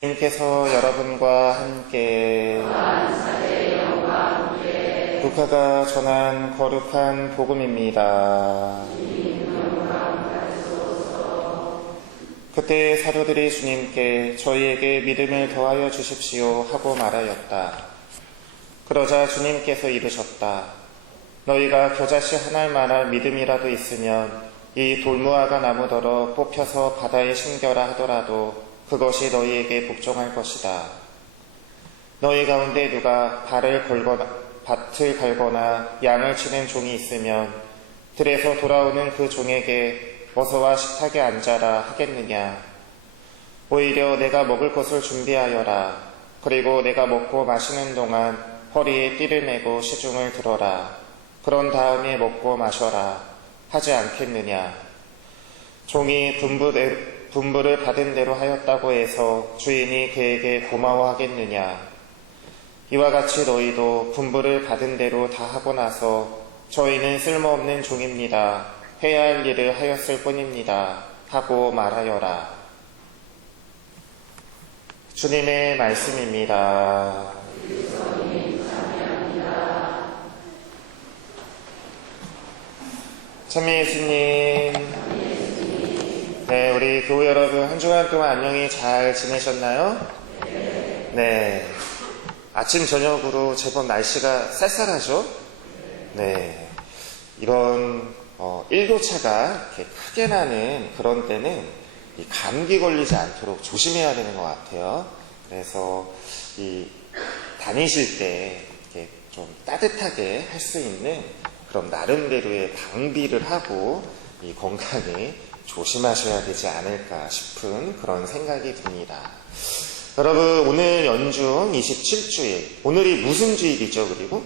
주님께서 여러분과 함께 루카가 전한 거룩한 복음입니다. 그때 사도들이 주님께 저희에게 믿음을 더하여 주십시오 하고 말하였다. 그러자 주님께서 이르셨다. 너희가 겨자씨 하나만할 믿음이라도 있으면 이 돌무화과 나무더러 뽑혀서 바다에 심겨라 하더라도 그것이 너희에게 복종할 것이다. 너희 가운데 누가 밭을 갈거나 양을 치는 종이 있으면 들에서 돌아오는 그 종에게 어서와 식탁에 앉아라 하겠느냐. 오히려 내가 먹을 것을 준비하여라. 그리고 내가 먹고 마시는 동안 허리에 띠를 매고 시중을 들어라. 그런 다음에 먹고 마셔라 하지 않겠느냐. 종이 분부를 받은 대로 하였다고 해서 주인이 그에게 고마워하겠느냐. 이와 같이 너희도 분부를 받은 대로 다 하고 나서 저희는 쓸모없는 종입니다. 해야 할 일을 하였을 뿐입니다. 하고 말하여라. 주님의 말씀입니다. 참여 예수님. 네, 우리 교우 여러분 한 주간 동안 안녕히 잘 지내셨나요? 네. 아침 저녁으로 제법 날씨가 쌀쌀하죠? 네. 이런 1도차가 이렇게 크게 나는 그런 때는 이 감기 걸리지 않도록 조심해야 되는 것 같아요. 그래서 다니실 때 이렇게 좀 따뜻하게 할 수 있는 그런 나름대로의 방비를 하고 이 건강에 조심하셔야 되지 않을까 싶은 그런 생각이 듭니다. 여러분, 오늘 연중 27주일, 오늘이 무슨 주일이죠? 그리고?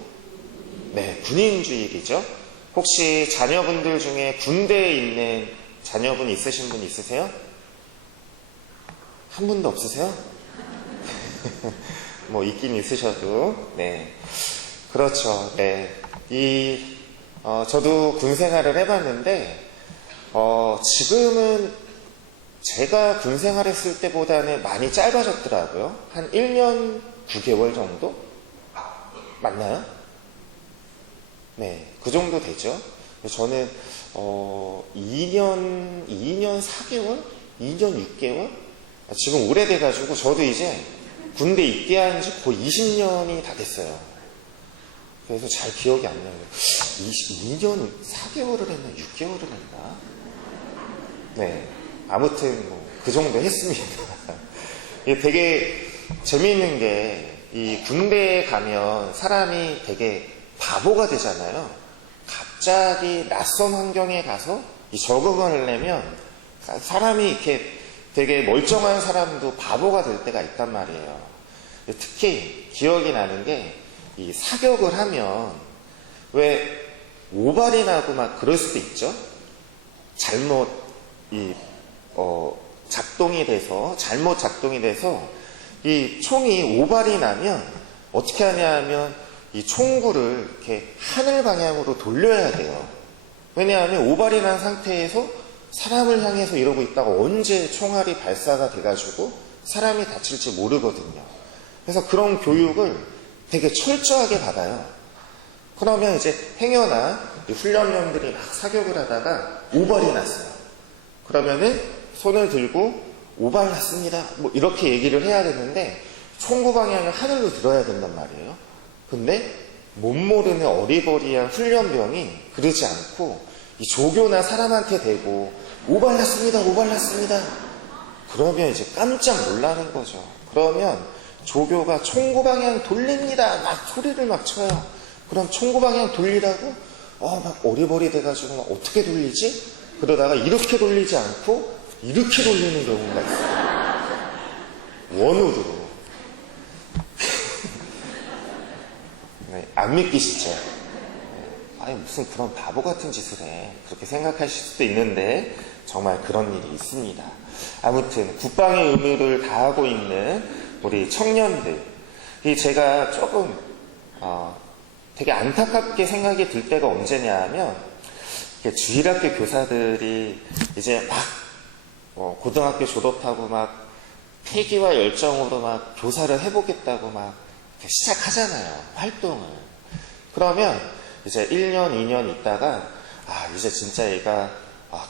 네, 군인주일이죠. 혹시 자녀분들 중에 군대에 있는 자녀분 있으신 분 있으세요? 한 분도 없으세요? 뭐 있긴 있으셔도. 네, 그렇죠. 네, 저도 군 생활을 해봤는데 지금은 제가 군 생활했을 때보다는 많이 짧아졌더라고요. 한 1년 9개월 정도? 맞나요? 네, 그 정도 되죠. 저는 2년 4개월? 2년 6개월? 지금 오래돼가지고 저도 이제 군대 입대한 지 거의 20년이 다 됐어요. 그래서 잘 기억이 안 나요. 2년 4개월을 했나? 6개월을 했나? 네, 아무튼 그 정도 했습니다. 되게 재미있는 게 이 군대에 가면 사람이 되게 바보가 되잖아요. 갑자기 낯선 환경에 가서 적응을 하려면 사람이 이렇게 되게 멀쩡한 사람도 바보가 될 때가 있단 말이에요. 특히 기억이 나는 게 이 사격을 하면 왜 오발이 나고 막 그럴 수도 있죠. 잘못 잘못 작동이 돼서 이 총이 오발이 나면 어떻게 하냐면 이 총구를 이렇게 하늘 방향으로 돌려야 돼요. 왜냐하면 오발이 난 상태에서 사람을 향해서 이러고 있다가 언제 총알이 발사가 돼가지고 사람이 다칠지 모르거든요. 그래서 그런 교육을 되게 철저하게 받아요. 그러면 이제 행여나 훈련병들이 막 사격을 하다가 오발이 났어요. 그러면은 손을 들고 오발 났습니다. 뭐 이렇게 얘기를 해야 되는데 총구 방향을 하늘로 들어야 된단 말이에요. 근데 못 모르는 어리버리한 훈련병이 그러지 않고 이 조교나 사람한테 대고 오발 났습니다. 오발 났습니다. 그러면 이제 깜짝 놀라는 거죠. 그러면 조교가 총구 방향 돌립니다. 막 소리를 막 쳐요. 그럼 총구 방향 돌리라고? 막 어리버리 돼가지고 막 어떻게 돌리지? 그러다가 이렇게 돌리지 않고 이렇게 돌리는 경우가 있어요. 원우드로. 네, 안 믿기시죠? 아니 무슨 그런 바보 같은 짓을 해. 그렇게 생각하실 수도 있는데 정말 그런 일이 있습니다. 아무튼 국방의 의무를 다하고 있는 우리 청년들, 제가 조금 되게 안타깝게 생각이 들 때가 언제냐 하면 주일학교 교사들이 이제 막 고등학교 졸업하고 막 패기와 열정으로 막 교사를 해보겠다고 막 시작하잖아요. 활동을. 그러면 이제 1년, 2년 있다가 이제 진짜 얘가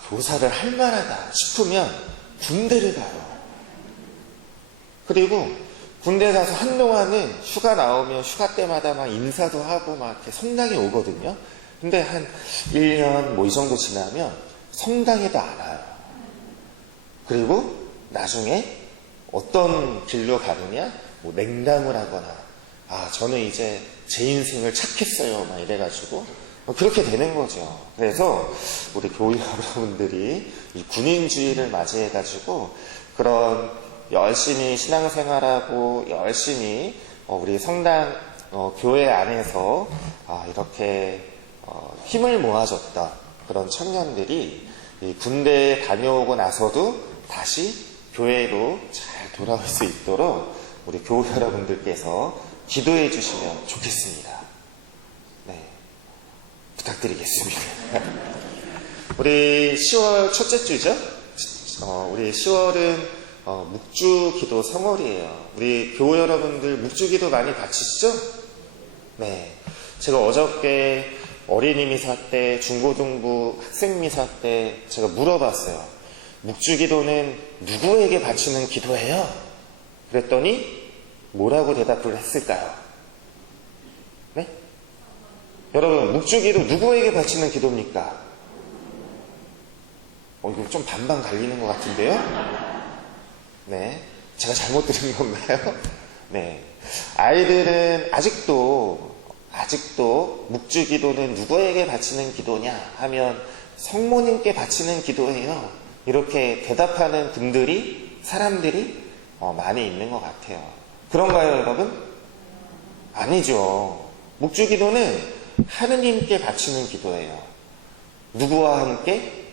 교사를 할 만하다 싶으면 군대를 가요. 그리고 군대 가서 한동안은 휴가 나오면 휴가 때마다 막 인사도 하고 막 이렇게 성당에 오거든요. 근데 한 1년 뭐 이 정도 지나면 성당에도 안 와요. 그리고 나중에 어떤 길로 가느냐? 뭐 냉담을 하거나, 저는 이제 제 인생을 착했어요. 막 이래가지고 그렇게 되는 거죠. 그래서 우리 교회 여러분들이 이 군인주의를 맞이해가지고 그런 열심히 신앙생활하고 열심히 우리 성당 교회 안에서 이렇게 힘을 모아줬다 그런 청년들이 이 군대에 다녀오고 나서도 다시 교회로 잘 돌아올 수 있도록 우리 교회 여러분들께서 기도해 주시면 좋겠습니다. 네, 부탁드리겠습니다. 우리 10월 첫째 주죠? 우리 10월은 묵주기도 성월이에요. 우리 교회 여러분들 묵주기도 많이 바치시죠? 네. 제가 어저께 어린이 미사 때, 중고등부 학생 미사 때 제가 물어봤어요. 묵주기도는 누구에게 바치는 기도예요? 그랬더니 뭐라고 대답을 했을까요? 네? 여러분, 묵주기도 누구에게 바치는 기도입니까? 이거 좀 반반 갈리는 것 같은데요? 네. 제가 잘못 들은 건가요? 네. 아이들은 아직도 묵주기도는 누구에게 바치는 기도냐 하면 성모님께 바치는 기도예요. 이렇게 대답하는 사람들이 많이 있는 것 같아요. 그런가요, 여러분? 아니죠. 묵주기도는 하느님께 바치는 기도예요. 누구와 함께?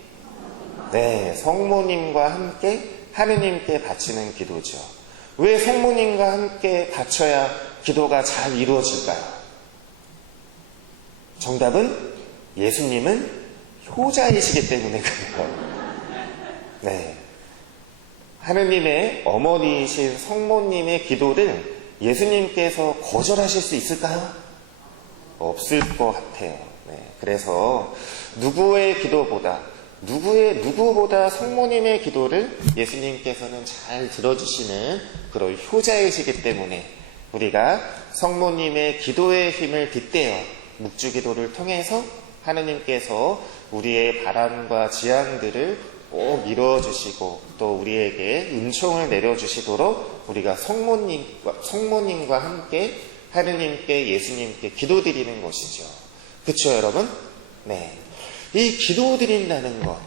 네, 성모님과 함께 하느님께 바치는 기도죠. 왜 성모님과 함께 바쳐야 기도가 잘 이루어질까요? 정답은 예수님은 효자이시기 때문에 그래요. 네. 하느님의 어머니이신 성모님의 기도를 예수님께서 거절하실 수 있을까요? 없을 것 같아요. 네. 그래서 누구보다 성모님의 기도를 예수님께서는 잘 들어주시는 그런 효자이시기 때문에 우리가 성모님의 기도의 힘을 빗대어 묵주기도를 통해서 하느님께서 우리의 바람과 지향들을 꼭 이루어주시고 또 우리에게 은총을 내려주시도록 우리가 성모님과 함께 하느님께 예수님께 기도드리는 것이죠. 그렇죠, 여러분? 네. 이 기도 드린다는 것,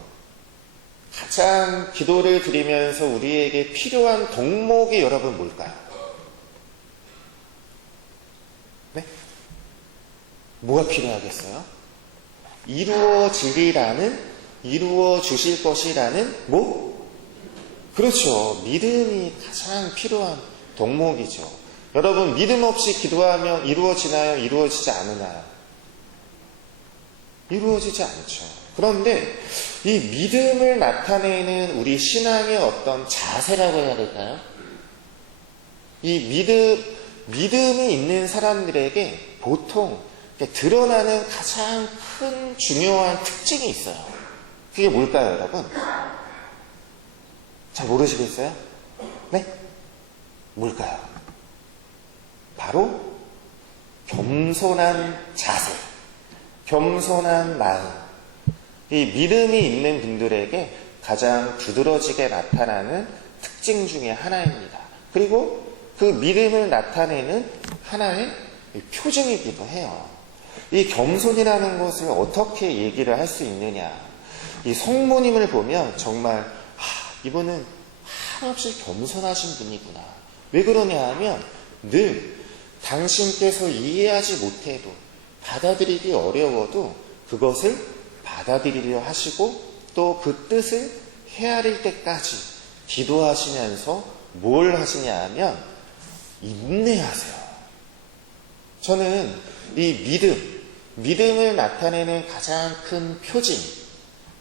가장 기도를 드리면서 우리에게 필요한 덕목이 여러분 뭘까요? 네? 뭐가 필요하겠어요? 이루어 주실 것이라는 그렇죠. 믿음이 가장 필요한 덕목이죠. 여러분, 믿음 없이 기도하면 이루어지나요? 이루어지지 않으나요? 이루어지지 않죠. 그런데 이 믿음을 나타내는 우리 신앙의 어떤 자세라고 해야 될까요? 이 믿음이 있는 사람들에게 보통 드러나는 가장 큰 중요한 특징이 있어요. 그게 뭘까요, 여러분? 잘 모르시겠어요? 네? 뭘까요? 바로 겸손한 자세, 겸손한 마음. 이 믿음이 있는 분들에게 가장 두드러지게 나타나는 특징 중에 하나입니다. 그리고 그 믿음을 나타내는 하나의 표징이기도 해요. 이 겸손이라는 것을 어떻게 얘기를 할 수 있느냐. 이 성모님을 보면 정말 이분은 한없이 겸손하신 분이구나. 왜 그러냐 하면 늘 당신께서 이해하지 못해도 받아들이기 어려워도 그것을 받아들이려 하시고 또 그 뜻을 헤아릴 때까지 기도하시면서 뭘 하시냐 하면 인내하세요. 저는 이 믿음을 나타내는 가장 큰 표징,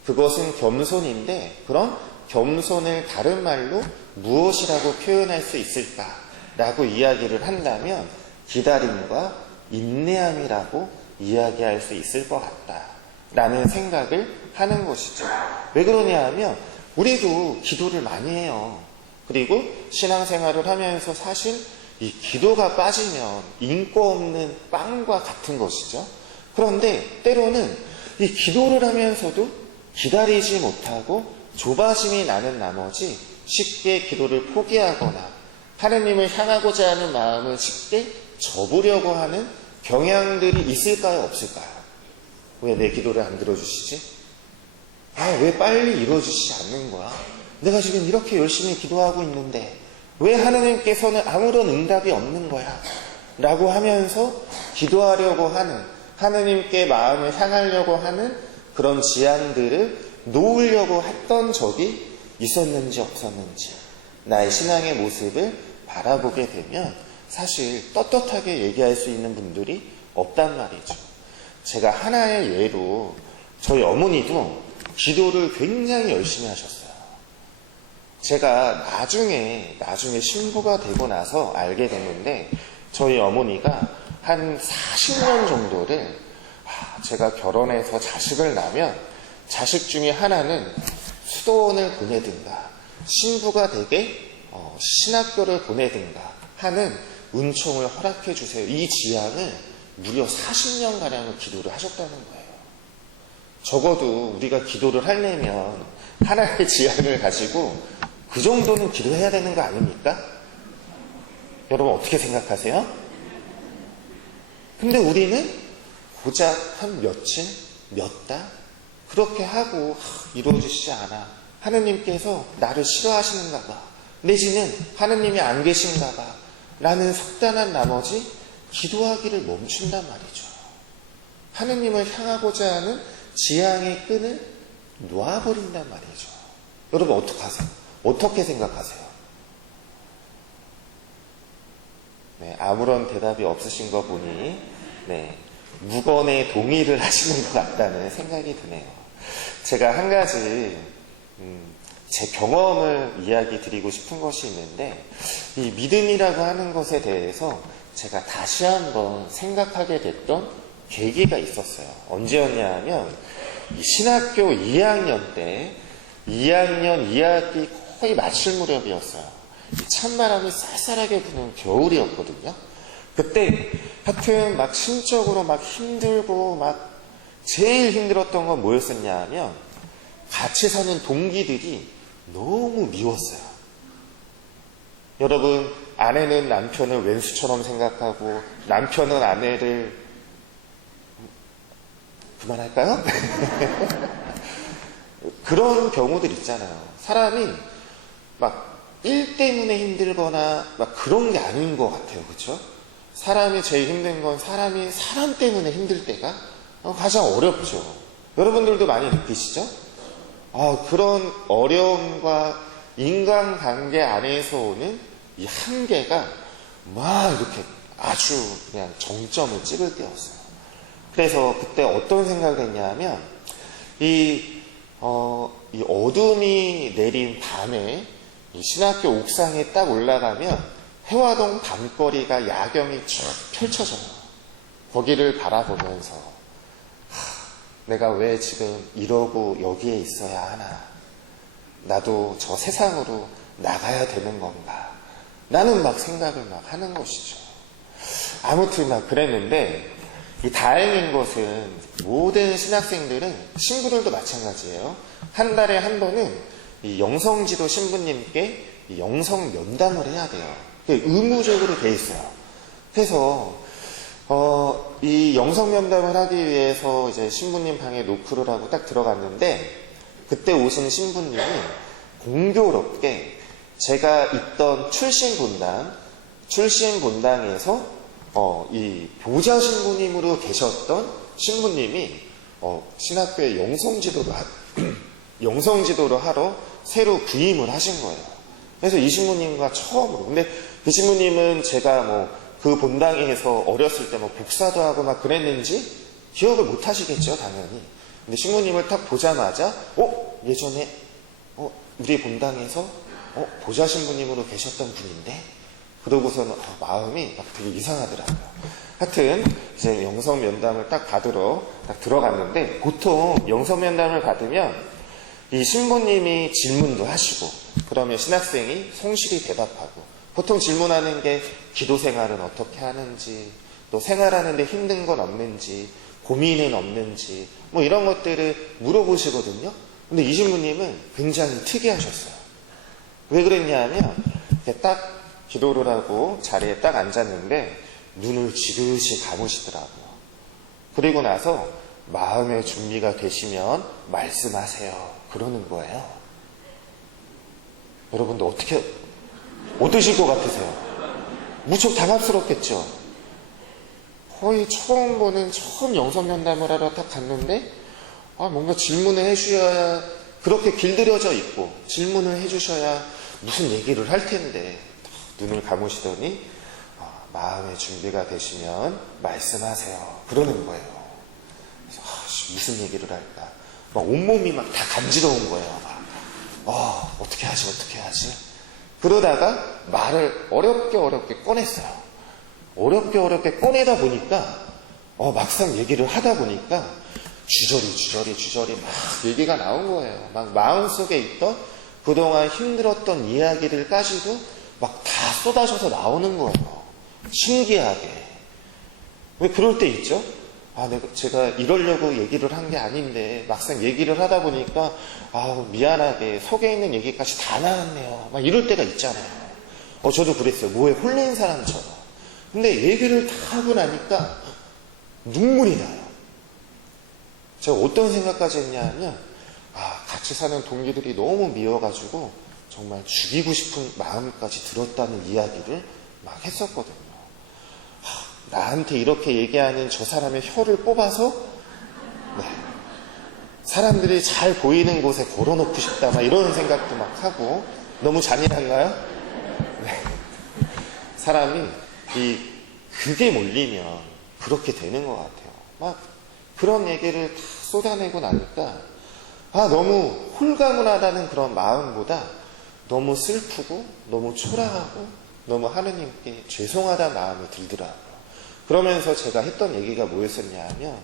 그것은 겸손인데 그런 겸손을 다른 말로 무엇이라고 표현할 수 있을까라고 이야기를 한다면 기다림과 인내함이라고 이야기할 수 있을 것 같다라는 생각을 하는 것이죠. 왜 그러냐 하면 우리도 기도를 많이 해요. 그리고 신앙생활을 하면서 사실 이 기도가 빠지면 인고 없는 빵과 같은 것이죠. 그런데 때로는 이 기도를 하면서도 기다리지 못하고 조바심이 나는 나머지 쉽게 기도를 포기하거나 하느님을 향하고자 하는 마음을 쉽게 접으려고 하는 경향들이 있을까요? 없을까요? 왜 내 기도를 안 들어주시지? 왜 빨리 이루어주시지 않는 거야? 내가 지금 이렇게 열심히 기도하고 있는데 왜 하느님께서는 아무런 응답이 없는 거야? 라고 하면서 기도하려고 하는, 하느님께 마음을 향하려고 하는 그런 지향들을 놓으려고 했던 적이 있었는지 없었는지 나의 신앙의 모습을 바라보게 되면 사실 떳떳하게 얘기할 수 있는 분들이 없단 말이죠. 제가 하나의 예로 저희 어머니도 기도를 굉장히 열심히 하셨어요. 제가 나중에 신부가 되고 나서 알게 됐는데 저희 어머니가 한 40년 정도를 제가 결혼해서 자식을 낳으면 자식 중에 하나는 수도원을 보내든가 신부가 되게 신학교를 보내든가 하는 은총을 허락해 주세요. 이 지향을 무려 40년가량을 기도를 하셨다는 거예요. 적어도 우리가 기도를 하려면 하나의 지향을 가지고 그 정도는 기도해야 되는 거 아닙니까? 여러분 어떻게 생각하세요? 근데 우리는 고작 한 며칠, 몇 달 그렇게 하고 이루어지지 않아. 하느님께서 나를 싫어하시는가 봐. 내지는 하느님이 안 계신가 봐. 라는 속단한 나머지 기도하기를 멈춘단 말이죠. 하느님을 향하고자 하는 지향의 끈을 놓아버린단 말이죠. 여러분 어떡하세요? 어떻게 생각하세요? 네, 아무런 대답이 없으신 거 보니 무건의 동의를 하시는 것 같다는 생각이 드네요. 제가 한 가지 제 경험을 이야기 드리고 싶은 것이 있는데 이 믿음이라고 하는 것에 대해서 제가 다시 한번 생각하게 됐던 계기가 있었어요. 언제였냐 하면 이 신학교 2학년 때 2학년 2학기 거의 마칠 무렵이었어요. 찬바람이 쌀쌀하게 부는 겨울이었거든요. 그때 하여튼 막 심적으로 막 힘들고 막 제일 힘들었던 건 뭐였었냐 하면 같이 사는 동기들이 너무 미웠어요. 여러분, 아내는 남편을 왼수처럼 생각하고 남편은 아내를 그만할까요? 그런 경우들 있잖아요. 사람이 막 일 때문에 힘들거나 막 그런 게 아닌 것 같아요. 그렇죠? 사람이 제일 힘든 건 사람이 사람 때문에 힘들 때가 가장 어렵죠. 여러분들도 많이 느끼시죠? 그런 어려움과 인간관계 안에서 오는 이 한계가 막 이렇게 아주 그냥 정점을 찍을 때였어요. 그래서 그때 어떤 생각을 했냐면 이 어둠이 내린 밤에 이 신학교 옥상에 딱 올라가면 해화동 밤거리가 야경이 쭉 펼쳐져요. 거기를 바라보면서 내가 왜 지금 이러고 여기에 있어야 하나? 나도 저 세상으로 나가야 되는 건가? 나는 막 생각을 막 하는 것이죠. 아무튼 막 그랬는데 이 다행인 것은 모든 신학생들은 신부들도 마찬가지예요. 한 달에 한 번은 이 영성지도 신부님께 이 영성 면담을 해야 돼요. 의무적으로 돼 있어요. 그래서 이 영성 면담을 하기 위해서 이제 신부님 방에 노크를 하고 딱 들어갔는데 그때 오신 신부님이 공교롭게 제가 있던 출신 본당에서 이 보좌 신부님으로 계셨던 신부님이 신학교에 영성지도를 하러 새로 부임을 하신 거예요. 그래서 이 신부님과 처음으로. 근데 그 신부님은 제가 그 본당에서 어렸을 때 복사도 하고 막 그랬는지 기억을 못 하시겠죠, 당연히. 근데 신부님을 딱 보자마자, 예전에, 우리 본당에서 보좌 신부님으로 계셨던 분인데, 그러고서는 마음이 막 되게 이상하더라고요. 하여튼 이제 영성 면담을 딱 받으러 딱 들어갔는데, 보통 영성 면담을 받으면 이 신부님이 질문도 하시고, 그러면 신학생이 성실히 대답하고, 보통 질문하는 게 기도 생활은 어떻게 하는지, 또 생활하는데 힘든 건 없는지, 고민은 없는지, 뭐 이런 것들을 물어보시거든요. 근데 이 신부님은 굉장히 특이하셨어요. 왜 그랬냐면, 이렇게 딱 기도를 하고 자리에 딱 앉았는데 눈을 지그시 감으시더라고요. 그리고 나서 마음의 준비가 되시면 말씀하세요, 그러는 거예요. 여러분들 어떠실 것 같으세요? 무척 당황스럽겠죠? 거의 처음 영성면담을 하러 딱 갔는데, 뭔가 질문을 해주셔야, 그렇게 길들여져 있고 질문을 해주셔야 무슨 얘기를 할 텐데, 눈을 감으시더니 마음의 준비가 되시면 말씀하세요, 그러는 거예요. 그래서 무슨 얘기를 할까, 막 온몸이 막 다 간지러운 거예요. 어떻게 하지. 그러다가 말을 어렵게 꺼냈어요. 어렵게 꺼내다 보니까 막상 얘기를 하다 보니까 주저리 막 얘기가 나온 거예요. 막 마음속에 있던 그동안 힘들었던 이야기들까지도 막 다 쏟아져서 나오는 거예요. 신기하게. 왜 그럴 때 있죠? 제가 이러려고 얘기를 한 게 아닌데 막상 얘기를 하다 보니까 미안하게 속에 있는 얘기까지 다 나왔네요. 막 이럴 때가 있잖아요. 저도 그랬어요. 뭐에 홀린 사람처럼. 근데 얘기를 다 하고 나니까 눈물이 나요. 제가 어떤 생각까지 했냐면, 같이 사는 동기들이 너무 미워가지고 정말 죽이고 싶은 마음까지 들었다는 이야기를 막 했었거든요. 나한테 이렇게 얘기하는 저 사람의 혀를 뽑아서 사람들이 잘 보이는 곳에 걸어놓고 싶다, 막 이런 생각도 막 하고. 너무 잔인한가요? 네. 사람이 그게 몰리면 그렇게 되는 것 같아요. 막 그런 얘기를 다 쏟아내고 나니까 너무 홀가분하다는 그런 마음보다 너무 슬프고 너무 초라하고 너무 하느님께 죄송하다는 마음이 들더라고요. 그러면서 제가 했던 얘기가 뭐였었냐 하면,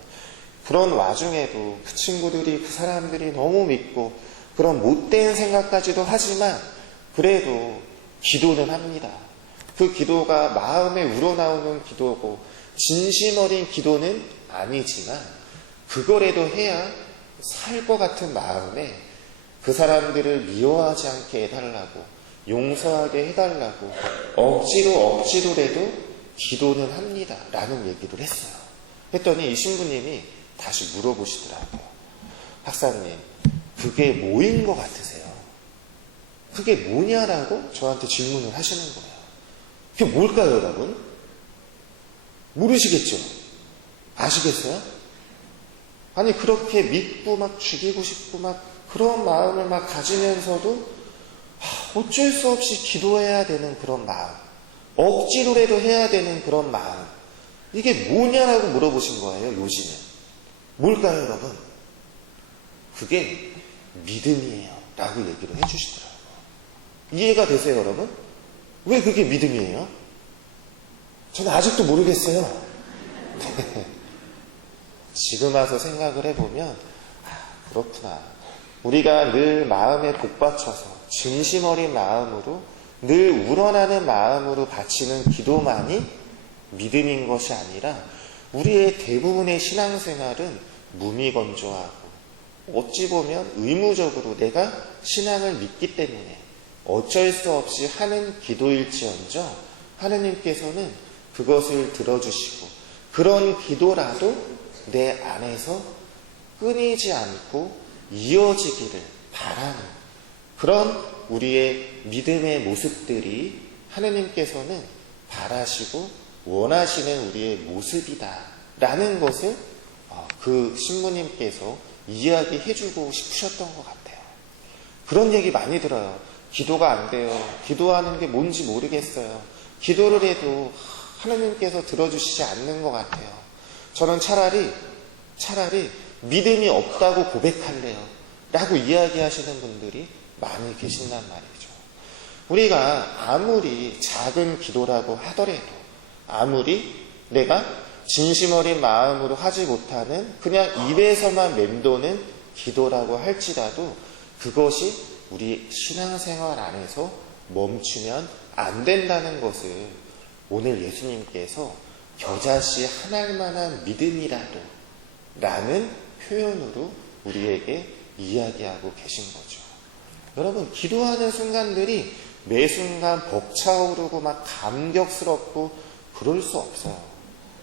그런 와중에도 그 친구들이, 그 사람들이 너무 믿고 그런 못된 생각까지도 하지만 그래도 기도는 합니다. 그 기도가 마음에 우러나오는 기도고 진심 어린 기도는 아니지만 그거라도 해야 살 것 같은 마음에 그 사람들을 미워하지 않게 해달라고, 용서하게 해달라고 억지로라도 기도는 합니다 라는 얘기를 했어요. 했더니 이 신부님이 다시 물어보시더라고요. 박사님, 그게 뭐인 것 같으세요? 그게 뭐냐라고 저한테 질문을 하시는 거예요. 그게 뭘까요, 여러분? 모르시겠죠? 아시겠어요? 아니, 그렇게 믿고 막 죽이고 싶고 막 그런 마음을 막 가지면서도 어쩔 수 없이 기도해야 되는 그런 마음, 억지로라도 해야 되는 그런 마음, 이게 뭐냐라고 물어보신 거예요. 요즘에 뭘까요, 여러분? 그게 믿음이에요 라고 얘기를 해주시더라고요. 이해가 되세요, 여러분? 왜 그게 믿음이에요? 저는 아직도 모르겠어요. 지금 와서 생각을 해보면 그렇구나. 우리가 늘 마음에 복받쳐서 진심 어린 마음으로, 늘 우러나는 마음으로 바치는 기도만이 믿음인 것이 아니라 우리의 대부분의 신앙생활은 무미건조하고 어찌 보면 의무적으로 내가 신앙을 믿기 때문에 어쩔 수 없이 하는 기도일지언정 하느님께서는 그것을 들어주시고 그런 기도라도 내 안에서 끊이지 않고 이어지기를 바라는 그런 우리의 믿음의 모습들이 하느님께서는 바라시고 원하시는 우리의 모습이다 라는 것을 그 신부님께서 이야기해주고 싶으셨던 것 같아요. 그런 얘기 많이 들어요. 기도가 안 돼요. 기도하는 게 뭔지 모르겠어요. 기도를 해도 하느님께서 들어주시지 않는 것 같아요. 저는 차라리 믿음이 없다고 고백할래요 라고 이야기하시는 분들이 많이 계신단 말이죠. 우리가 아무리 작은 기도라고 하더라도, 아무리 내가 진심 어린 마음으로 하지 못하는 그냥 입에서만 맴도는 기도라고 할지라도 그것이 우리 신앙생활 안에서 멈추면 안 된다는 것을 오늘 예수님께서 겨자씨 한 알만한 믿음이라도 라는 표현으로 우리에게 이야기하고 계신 거죠. 여러분, 기도하는 순간들이 매 순간 벅차오르고 막 감격스럽고 그럴 수 없어요.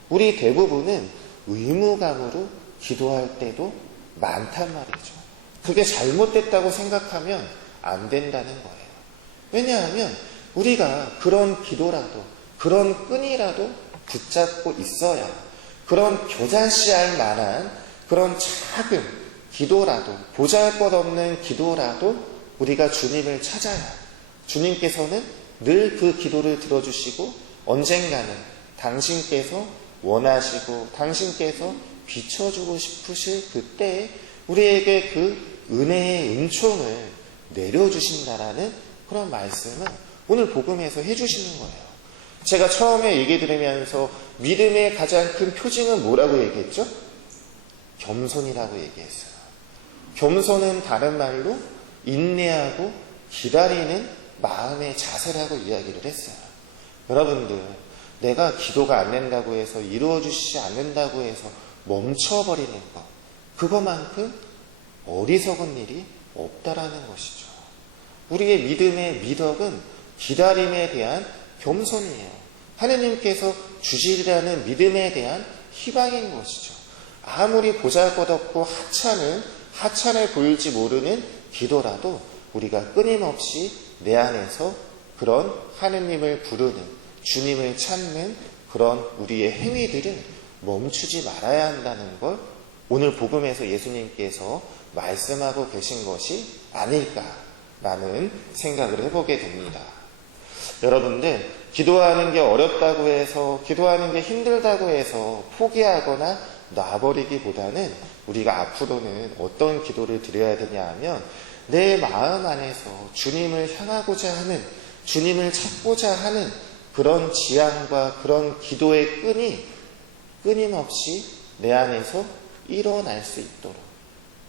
우리 대부분은 의무감으로 기도할 때도 많단 말이죠. 그게 잘못됐다고 생각하면 안 된다는 거예요. 왜냐하면 우리가 그런 기도라도, 그런 끈이라도 붙잡고 있어야 그런 겨자씨알 만한 그런 작은 기도라도, 보잘것없는 기도라도 우리가 주님을 찾아야 주님께서는 늘 그 기도를 들어주시고 언젠가는 당신께서 원하시고 당신께서 비춰주고 싶으실 그때에 우리에게 그 은혜의 은총을 내려주신다라는 그런 말씀을 오늘 복음에서 해주시는 거예요. 제가 처음에 얘기 들으면서 믿음의 가장 큰 표징은 뭐라고 얘기했죠? 겸손이라고 얘기했어요. 겸손은 다른 말로 인내하고 기다리는 마음의 자세라고 이야기를 했어요. 여러분들, 내가 기도가 안 된다고 해서 이루어주시지 않는다고 해서 멈춰버리는 것, 그거만큼 어리석은 일이 없다라는 것이죠. 우리의 믿음의 미덕은 기다림에 대한 겸손이에요. 하느님께서 주시리라는 믿음에 대한 희망인 것이죠. 아무리 보잘것없고 하찮을 보일지 모르는 기도라도 우리가 끊임없이 내 안에서 그런 하느님을 부르는, 주님을 찾는 그런 우리의 행위들은 멈추지 말아야 한다는 걸 오늘 복음에서 예수님께서 말씀하고 계신 것이 아닐까라는 생각을 해보게 됩니다. 여러분들, 기도하는 게 어렵다고 해서, 기도하는 게 힘들다고 해서 포기하거나 놔버리기보다는 우리가 앞으로는 어떤 기도를 드려야 되냐 하면 내 마음 안에서 주님을 향하고자 하는, 주님을 찾고자 하는 그런 지향과 그런 기도의 끈이 끊임없이 내 안에서 일어날 수 있도록,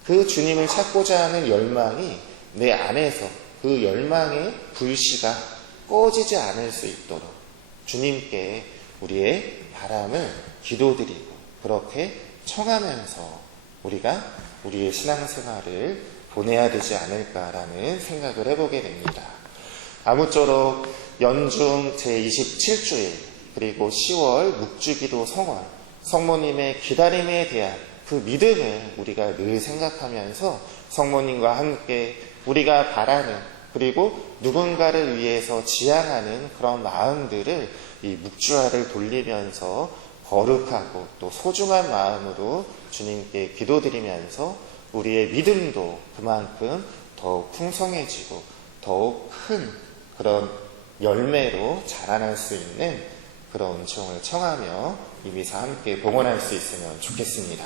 그 주님을 찾고자 하는 열망이 내 안에서 그 열망의 불씨가 꺼지지 않을 수 있도록 주님께 우리의 바람을 기도드리고 그렇게 청하면서 우리가 우리의 신앙생활을 보내야 되지 않을까라는 생각을 해보게 됩니다. 아무쪼록 연중 제27주일 그리고 10월 묵주기도 성월, 성모님의 기다림에 대한 그 믿음을 우리가 늘 생각하면서 성모님과 함께 우리가 바라는, 그리고 누군가를 위해서 지향하는 그런 마음들을 이 묵주화를 돌리면서 거룩하고 또 소중한 마음으로 주님께 기도드리면서 우리의 믿음도 그만큼 더욱 풍성해지고 더욱 큰 그런 열매로 자라날 수 있는 그런 은총을 청하며 이 미사 함께 봉헌할 수 있으면 좋겠습니다.